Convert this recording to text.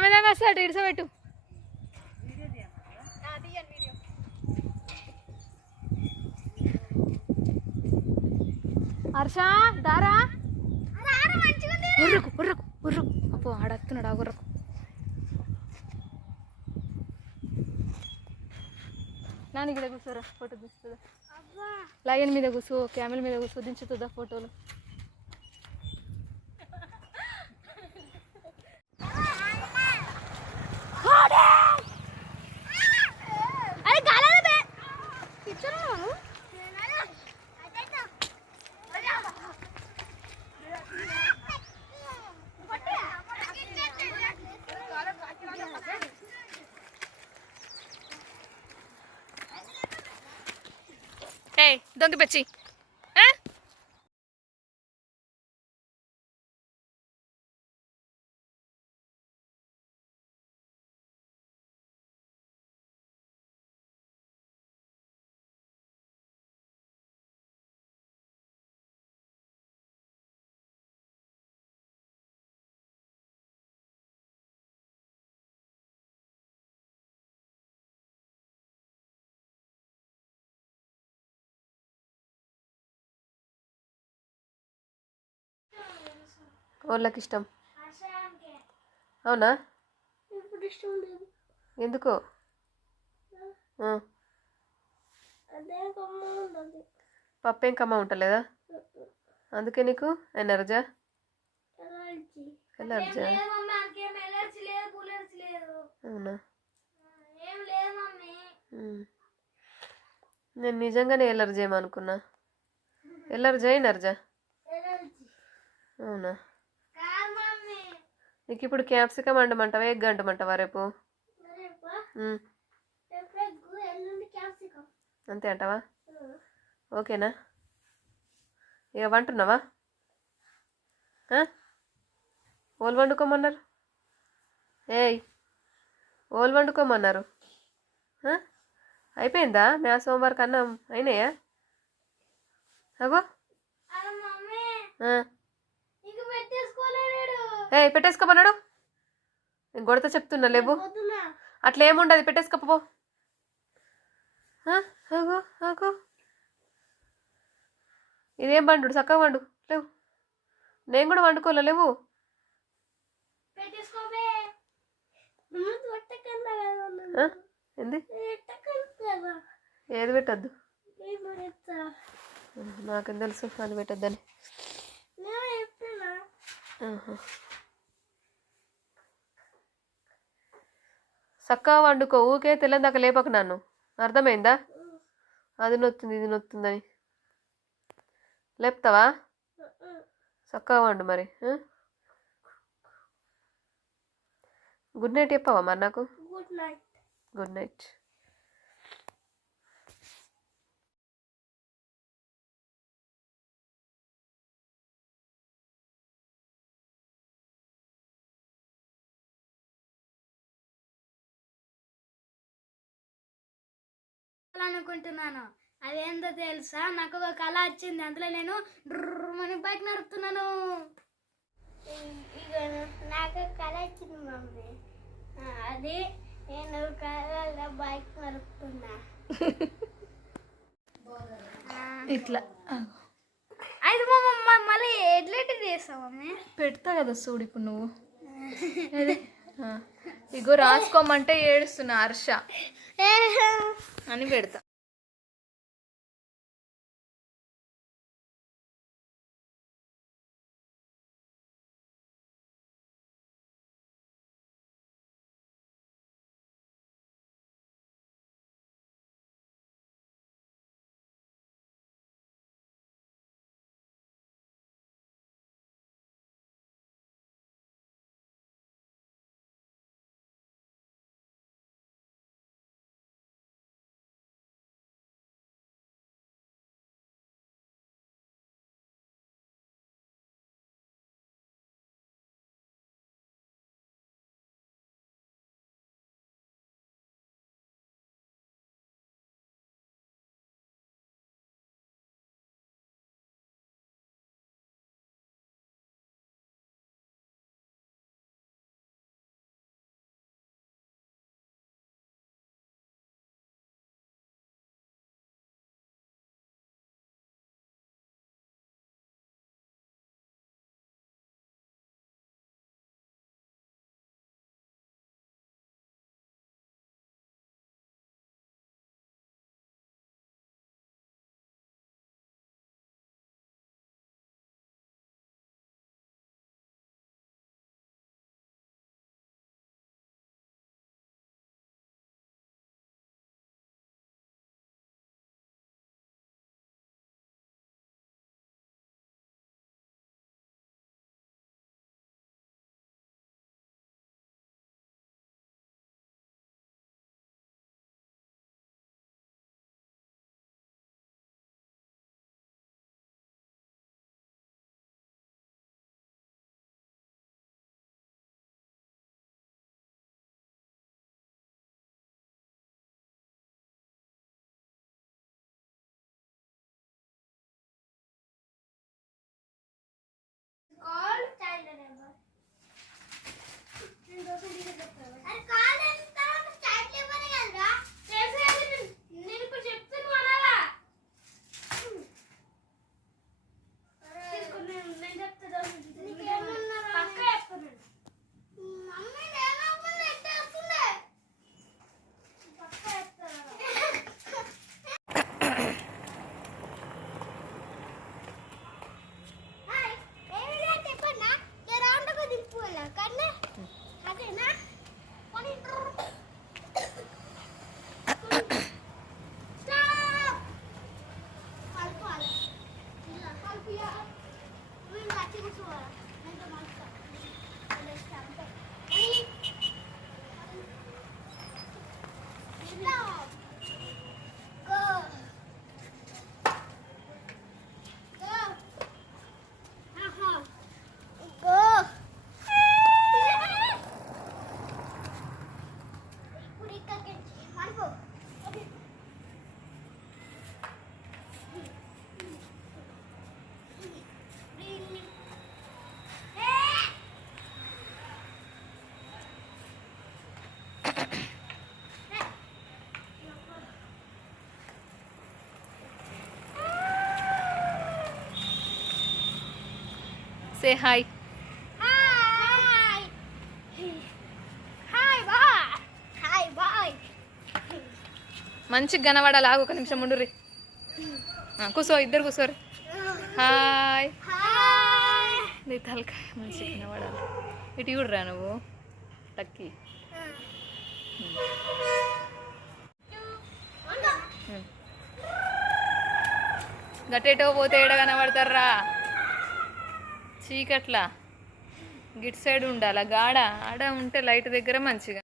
ఆమెదాకా వస్తాడు ఇడిసబెట్టు హర్ష దారా ఉర్రకు ఉర్రకు ఉర్రకు అప్పో ఆడత్తున్నాడు ఆ గుర్రకు నాన్న ఇక్కడ కూర్చోరా ఫోటో తీస్తుందా లయన్ మీద కూర్చో క్యామెల్ మీద కూర్చో దించుతుందా ఫోటోలు దొంగ పెచ్చి వాళ్ళకి ఇష్టం అవునా ఎందుకో పప్పు ఏం కమ్మ ఉంటలేదా అందుకే నీకు ఎనర్జా ఎలర్జా అవునా నేను నిజంగానే ఎలర్జీ ఏమనుకున్నా ఎలర్జీ ఎనర్జా అవునా నీకు ఇప్పుడు క్యాప్సికమ్ అండమంటావా ఎగ్ అంటమంటావా రేపు అంతే అంటావా ఓకేనా ఇక వంటున్నావా ఓళ్ళు వండుకోమన్నారు ఏయ్ ఓళ్ళు వండుకోమన్నారు అయిపోయిందా మ్యాథ్స్ హోంవర్క్ అన్నం అయినాయా అగో పెట్టేసుకోమన్నాడు నేను గొడత చెప్తున్నా లేవు అట్లా ఏముండదు పెట్టేసుకోపో అగో అగో ఇదేం పండు చక్కగా వండు లేవు నేను కూడా వండుకోలే లేవు ఏంది ఏది పెట్టద్దు నాకేం తెలుసు అది పెట్టద్దని చక్కగా వండుకో ఊకే తెల్లందాక లేపక నన్ను అర్థమైందా అది నొత్తుంది ఇది నొత్తుందని లేపుతావా చక్కగా వండు మరి గుడ్ నైట్ చెప్పవా మరి నాకు గుడ్ నైట్ అనుకుంటున్నాను అదేందో తెలుసా నాకు ఒక కళ వచ్చింది అందులో నేను డ్రమని బైక్ నడుపుతున్నాను నాకు కళ వచ్చింది మమ్మీ అది నేను కళలో బైక్ నడుపుతున్నా ఇట్లా అయితే మళ్ళీ ఎట్లెట్ చేస్తావు మమ్మీ పెడతా కదా చూడు ఇప్పుడు నువ్వు ఇగో రాసుకోమంటే ఏడుస్తున్నా హర్ష అని పెడతా సే హాయ్. మంచిగా కనబడాలి, ఒక నిమిషం ఉండుర్రి. కూసో, ఇద్దరు కూసోరు. హాయ్. నీ తలకాయ మంచిగా కనబడాలి. ఇటు చూడరా నువ్వు లక్కీ. గట్టేటో పోతే ఏడ కనబడతారా? చీకట్లా గిట్ సైడ్ ఉండాలి గాడ. ఆడ ఉంటే లైట్ దగ్గర మంచిగా